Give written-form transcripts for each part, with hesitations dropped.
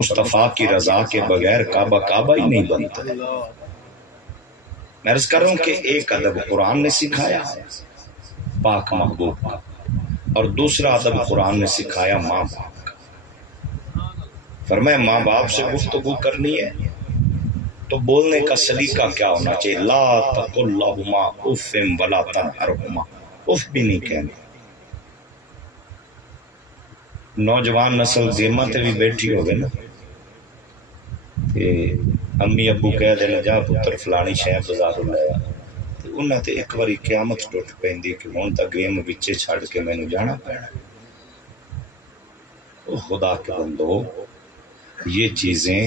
مصطفیٰ کی رضا کے بغیر کعبہ کعبہ ہی نہیں بنتا۔ میں عرض کر رہا ہوں کہ ایک ادب قرآن نے سکھایا پاک محبوب کا، اور دوسرا ادب قرآن نے سکھایا ماں باپ کا۔ فرمایا ماں باپ سے گفتگو کرنی ہے تو بولنے کا سلیقہ کیا ہونا چاہیے؟ لا تقل لہما اف ولا تنہرہما، اف بھی نہیں کہنا۔ نوجوان نسل گیمہ تے بھی بیٹھی ہوگی نا کہ امی ابو کہہ دینا جا پتر فلانی شے بازاروں لے آ، تے انہاں تے ایک واری قیامت ٹوٹ پیندی کہ ہن تاں گیم وچے چھڈ کے مینوں جانا پینا۔ او خدا کے بندو، یہ چیزیں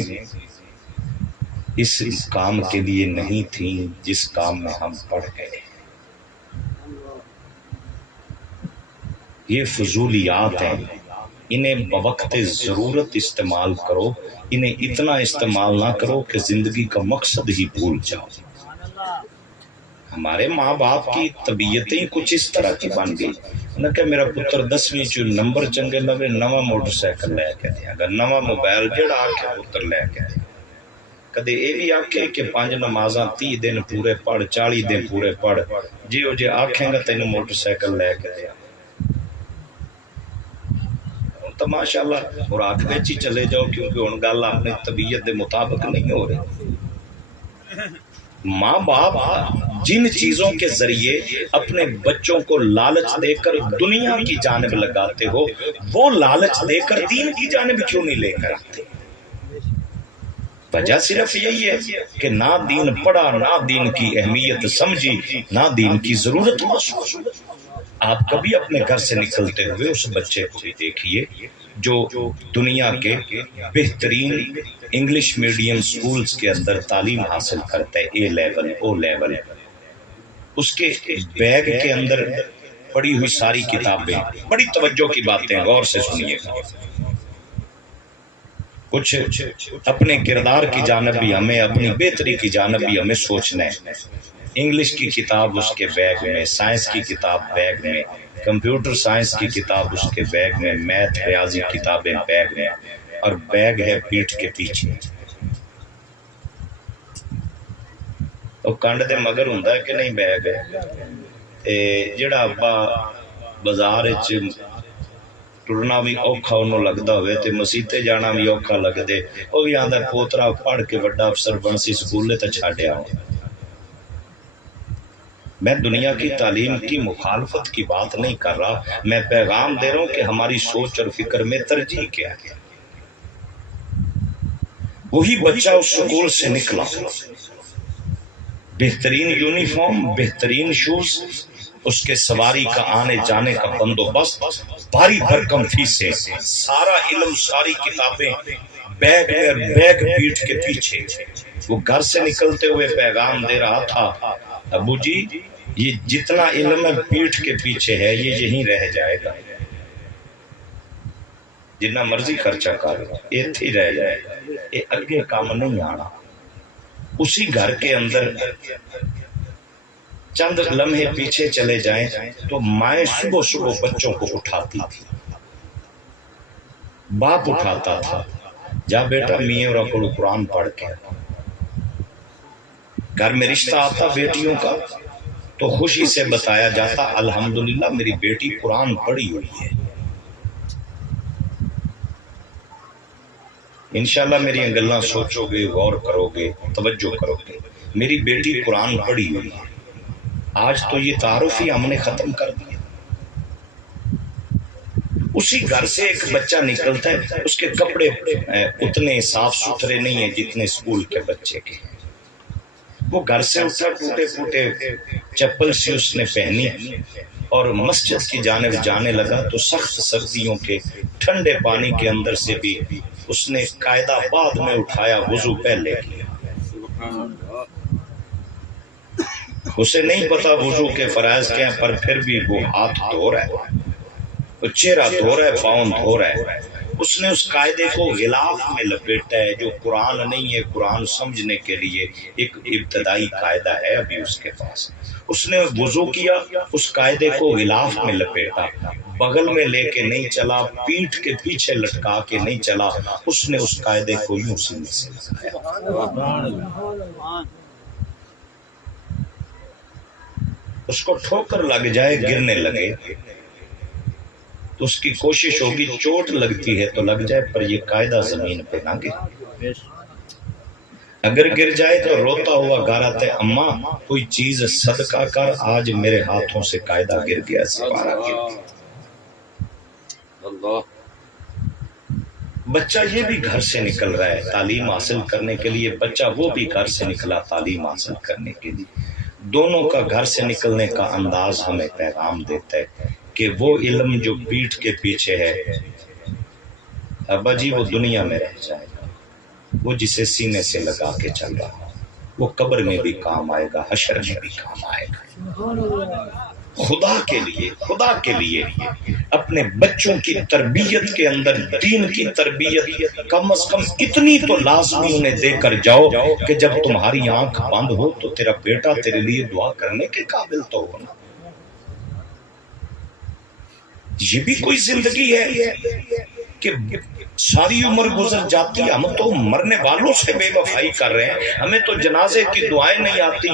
اس کام کے لیے نہیں تھیں جس کام میں ہم پڑھ گئے۔ یہ فضولیات ہیں، انہیں بوقت ضرورت استعمال کرو، انہیں اتنا استعمال نہ کرو کہ زندگی کا مقصد ہی بھول جاؤ۔ ہمارے ماں باپ کی طبیعتیں کچھ اس طرح کی بن گئی نہ کہ میرا پتر 10ویں چ نمبر چنگے لوے نواں موٹر سائیکل لے کے دیا گا، نواں موبائل جڑا آ کے پتر لے کے دیا۔ کدے یہ بھی آکھے کہ 5 نمازاں 30 دن پورے پڑھ، 40 دن پورے پڑھ، جی وہ جی آکھیں گا تینوں موٹر سائیکل لے کے دیا۔ تو ماشاءاللہ خوراک وچ ہی چلے جاؤ، کیونکہ ہن گل اپنی طبیعت دے مطابق نہیں ہو رہی۔ ماں باپ جن چیزوں کے ذریعے اپنے بچوں کو لالچ دے کر دنیا کی جانب لگاتے ہو، وہ لالچ دے کر دین کی جانب کیوں نہیں لے کر آتے؟ وجہ صرف یہی ہے کہ نہ دین پڑھا، نہ دین کی اہمیت سمجھی، نہ دین کی ضرورت محسوس۔ آپ کبھی اپنے گھر سے نکلتے ہوئے اس بچے کو بھی دیکھیے جو دنیا کے بہترین انگلش میڈیم سکولز کے اندر تعلیم حاصل کرتا ہے، اے لیول او لیول، اس کے بیگ کے اندر پڑی ہوئی ساری کتابیں، بڑی توجہ کی باتیں غور سے سنیے گا۔ کچھ اپنے کردار کی جانب بھی ہمیں، اپنی بہتری کی جانب بھی ہمیں سوچنا ہے۔ انگلش کی کتاب اس کے بیگ میں، سائنس کی کتاب بیگ میں، کمپیوٹر سائنس کی کتاب اس کے بیگ میں، میتھ ریاضی کتابیں بیگ میں، اور بیگ ہے پیٹھ کے پیچھے۔ وہ کنڈ دے مگر ہوندا ہے کہ نہیں بیگ ہے، جڑا ابا بازار وچ ٹرنا بھی اوکھا انہوں لگدا ہوئے تے مسیتے جانا بھی اوکھا لگدے، وہ بھی آندا پوترا پڑھ کے بڑا افسر بنسی سکولے تے چھڈیا ہوں۔ میں دنیا کی تعلیم کی مخالفت کی بات نہیں کر رہا، میں پیغام دے رہا ہوں کہ ہماری سوچ اور فکر میں ترجیح کیا ہے۔ وہی بچہ اس سکول سے نکلا، بہترین یونیفارم، بہترین شوز، اس کے سواری کا آنے جانے کا بندوبست، بھاری بھرکم فیسیں، سارا علم، ساری کتابیں بیگ میں، بیگ پیٹھ کے پیچھے۔ وہ گھر سے نکلتے ہوئے پیغام دے رہا تھا، ابو جی یہ جتنا علم ہے پیٹھ کے پیچھے ہے، یہ یہیں رہ جائے گا، جتنا مرضی خرچہ کر ایتھے ہی رہ جائے گا، یہ اگے کام نہیں آنا۔ اسی گھر کے اندر چند لمحے پیچھے چلے جائیں تو مائیں صبح صبح بچوں کو اٹھاتی تھی، باپ اٹھاتا تھا، جا بیٹا میاں اور کو قرآن پڑھ کے۔ گھر میں رشتہ آتا بیٹیوں کا تو خوشی سے بتایا جاتا الحمدللہ میری بیٹی قرآن پڑھی ہوئی ہے۔ انشاءاللہ میری گلاں سوچو گے، غور کرو گے، توجہ کرو گے، میری بیٹی قرآن پڑھی ہوئی ہے۔ آج تو یہ تعارف ہی ہم نے ختم کر دیا۔ اسی گھر سے ایک بچہ نکلتا ہے، اس کے کپڑے اتنے صاف ستھرے نہیں ہیں جتنے اسکول کے بچے کے۔ وہ گھر سے اٹھا، ٹوٹے پھوٹے چپل سی اس نے پہنی اور مسجد کی جانب جانے لگا تو سخت سردیوں کے ٹھنڈے پانی کے اندر سے بھی اس نے قاعدہ بعد میں اٹھایا، وضو پہلے کیا۔ اسے نہیں پتا وضو کے فرائض کیا ہیں، پر پھر بھی وہ ہاتھ دھو رہا ہے، وہ چہرہ دھو رہا ہے، پاؤں دھو رہا ہے، اس نے اس قاعدے کو غلاف میں لپیٹا ہے جو قرآن نہیں ہے. قرآن سمجھنے کے لیے ایک ابتدائی قاعدہ ہے ابھی اس کے پاس. اس نے وضو کیا, اس قاعدے کو غلاف میں لپیٹا, بغل میں لے کے نہیں چلا, پیٹھ کے پیچھے لٹکا کے نہیں چلا, اس نے اس قاعدے کو یوں سینے سے لگایا. اس کو ٹھوکر لگ جائے, گرنے لگے تو اس کی کوشش ہوگی, چوٹ لگتی ہے تو لگ جائے پر یہ قاعدہ زمین پہ نہ گرے. اگر گر جائے تو روتا ہوا گھر آتا ہے, اماں کوئی چیز صدقہ کر, آج میرے ہاتھوں سے قاعدہ گر گیا, سپارہ گر گیا. بچہ یہ بھی گھر سے نکل رہا ہے تعلیم حاصل کرنے کے لیے, بچہ وہ بھی گھر سے نکلا تعلیم حاصل کرنے کے لیے. دونوں کا گھر سے نکلنے کا انداز ہمیں پیغام دیتا ہے کہ وہ علم جو پیٹھ کے پیچھے ہے ابا جی وہ دنیا میں رہ جائے گا, وہ جسے سینے سے لگا کے چل رہا وہ قبر میں بھی کام آئے گا, حشر میں بھی کام آئے گا. خدا کے لیے اپنے بچوں کی تربیت کے اندر دین کی تربیت کم از کم اتنی تو لازمی انہیں دے کر جاؤ کہ جب تمہاری آنکھ بند ہو تو تیرا بیٹا تیرے لیے دعا کرنے کے قابل تو ہونا. یہ بھی کوئی زندگی ہے کہ ساری عمر گزر جاتی ہے. ہم تو مرنے والوں سے بے وفائی کر رہے ہیں, ہمیں تو جنازے کی دعائیں نہیں آتی,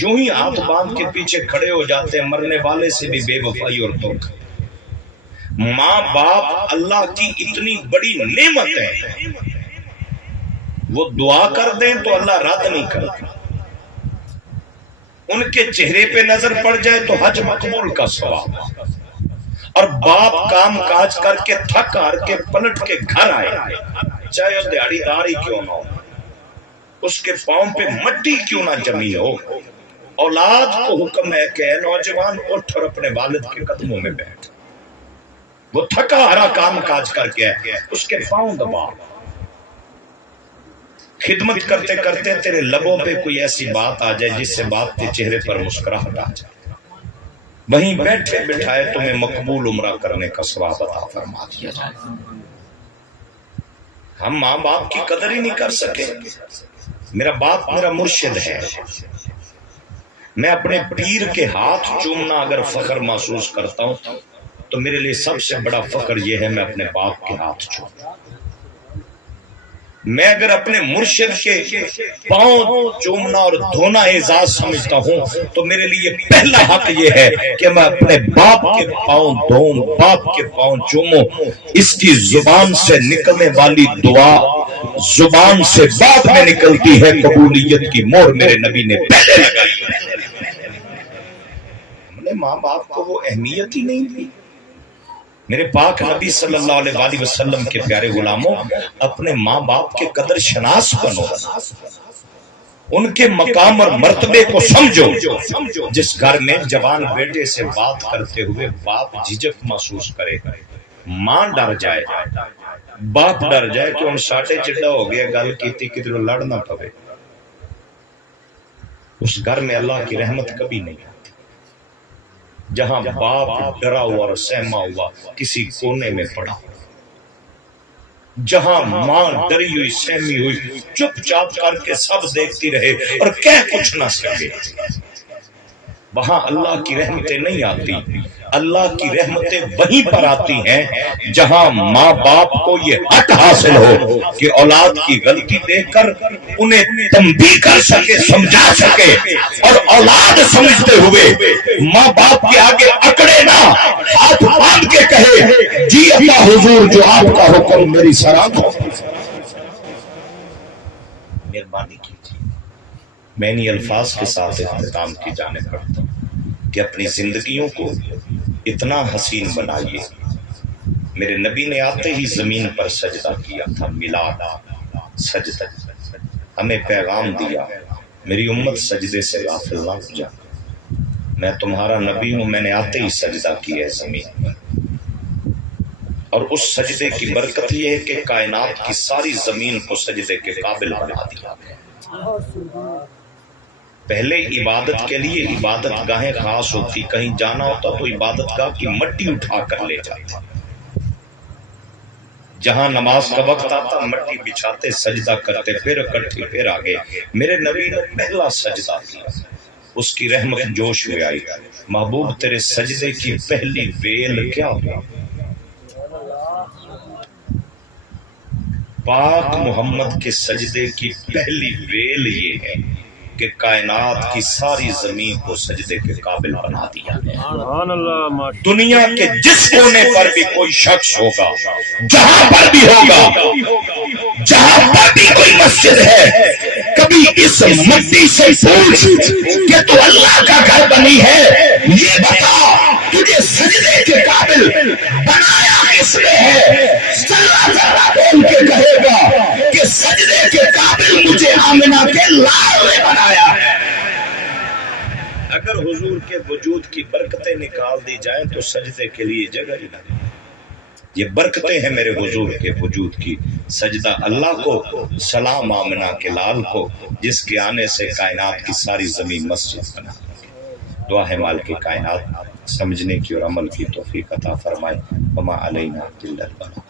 یوں ہی ہاتھ باندھ کے پیچھے کھڑے ہو جاتے ہیں. مرنے والے سے بھی بے وفائی اور دھوکہ. ماں باپ اللہ کی اتنی بڑی نعمت ہے, وہ دعا کر دیں تو اللہ رد نہیں کرتا. ان کے چہرے پہ نظر پڑ جائے تو حج مقبول کا ثواب. اور باپ کام کاج کر کے تھک ہار کے پلٹ کے گھر آئے, چاہے وہ دیہڑی دار ہی کیوں نہ ہو, اس کے پاؤں پہ مٹی کیوں نہ جمی ہو, اولاد کو حکم ہے کہ نوجوان اٹھ اور اپنے والد کے قدموں میں بیٹھ. وہ تھکا ہارا کام کاج کر کے اس کے پاؤں دبا. خدمت کرتے کرتے تیرے لبوں پہ کوئی ایسی بات آ جائے جس سے باپ کے چہرے پر مسکراہٹ آ جائے, وہیں بیٹھے بٹھائے تمہیں مقبول عمرہ کرنے کا ثواب عطا فرما دیا جائے. ہم ماں باپ کی قدر ہی نہیں کر سکے. میرا باپ میرا مرشد ہے, میں اپنے پیر کے ہاتھ چومنا اگر فخر محسوس کرتا ہوں تو میرے لیے سب سے بڑا فخر یہ ہے میں اپنے باپ کے ہاتھ چوموں. میں اگر اپنے مرشد کے پاؤں چومنا اور دھونا اعزاز سمجھتا ہوں تو میرے لیے پہلا حق یہ ہے کہ میں اپنے باپ کے پاؤں دھوؤں, باپ کے پاؤں چوموں. اس کی زبان سے نکلنے والی دعا زبان سے بعد میں نکلتی ہے, قبولیت کی مہر میرے نبی نے پہلے لگائی. ہم نے ماں باپ کو وہ اہمیت ہی نہیں دی. میرے پاک نبی صلی اللہ علیہ وآلہ وسلم کے پیارے غلاموں, اپنے ماں باپ کے قدر شناس بنو, ان کے مقام اور مرتبے کو سمجھو. جس گھر میں جوان بیٹے سے بات کرتے ہوئے باپ جھجک محسوس کرے, ماں ڈر جائے, باپ ڈر جائے کہ ان ساٹے چڈا ہو گیا گل کیتی کدھر لڑ نہ پوے, اس گھر میں اللہ کی رحمت کبھی نہیں. جہاں باپ ڈرا ہوا اور سہما ہوا کسی کونے میں پڑا, جہاں ماں ڈری ہوئی سہمی ہوئی چپ چاپ کر کے سب دیکھتی رہے اور کہہ کچھ نہ سکے, وہاں اللہ کی رحمتیں نہیں آتی. اللہ کی رحمتیں وہیں پر آتی ہیں جہاں ماں باپ کو یہ حق حاصل ہو کہ اولاد کی غلطی دیکھ کر انہیں تنبیہ کر سکے, سمجھا سکے, اور اولاد سمجھتے ہوئے ماں باپ کے آگے اکڑے نہ, ہاتھ باندھ کے کہے جی اللہ حضور جو آپ کا حکم میری سراغ ہو. مہربانی کیجیے. میں انہی الفاظ کے ساتھ اختتام کی جانب بڑھتا ہوں کہ اپنی زندگیوں کو اتنا حسین بنائیے. میرے نبی نے آتے ہی زمین پر سجدہ کیا تھا, میلاد سجدہ. ہمیں پیغام دیا میری امت سجدے سے غافل نہ ہو جا, میں تمہارا نبی ہوں, میں نے آتے ہی سجدہ کیا ہے زمین پر. اور اس سجدے کی برکت یہ ہے کہ کائنات کی ساری زمین کو سجدے کے قابل بنا دیا. پہلے عبادت کے لیے عبادت گاہیں خاص ہوتی, کہیں جانا ہوتا تو عبادت گاہ کی مٹی اٹھا کر لے جاتا. جہاں نماز کا وقت آتا مٹی بچھاتے سجدہ کرتے پھر اکٹھے پھر آگے. میرے نبی نے پہلا سجدہ کیا، اس کی رحمت جوش میں آئی. محبوب تیرے سجدے کی پہلی ویل کیا ہوا؟ پاک محمد کے سجدے کی پہلی ویل یہ ہے کہ کائنات کی ساری زمین کو سجدے کے قابل بنا دیا. دنیا کے جس کونے پر بھی کوئی شخص ہوگا، جہاں پر بھی ہوگا، جہاں پر بھی کوئی مسجد ہے، کبھی اس مٹی سے پوچھ کہ تو اللہ کا گھر بنی ہے، یہ بتا تجھے سجدے کے قابل بنایا کس نے ہے؟ ذرہ ذرہ بول کے کہے گا کہ سجدے کے قابل مجھے آمنہ کے لال نے بنایا ہے. اگر حضور کے وجود کی برکتیں نکال دی جائیں تو سجدے کے لیے جگہ ہی نہیں. یہ برکتیں ہیں میرے حضور کے وجود کی. سجدہ اللہ کو، سلام آمنہ کے لال کو، جس کے آنے سے کائنات کی ساری زمین مسجد بنا. دعا ہے مالک کائنات سمجھنے کی اور عمل کی توفیق عطا فرمائے. وما علینا الا البلاغ.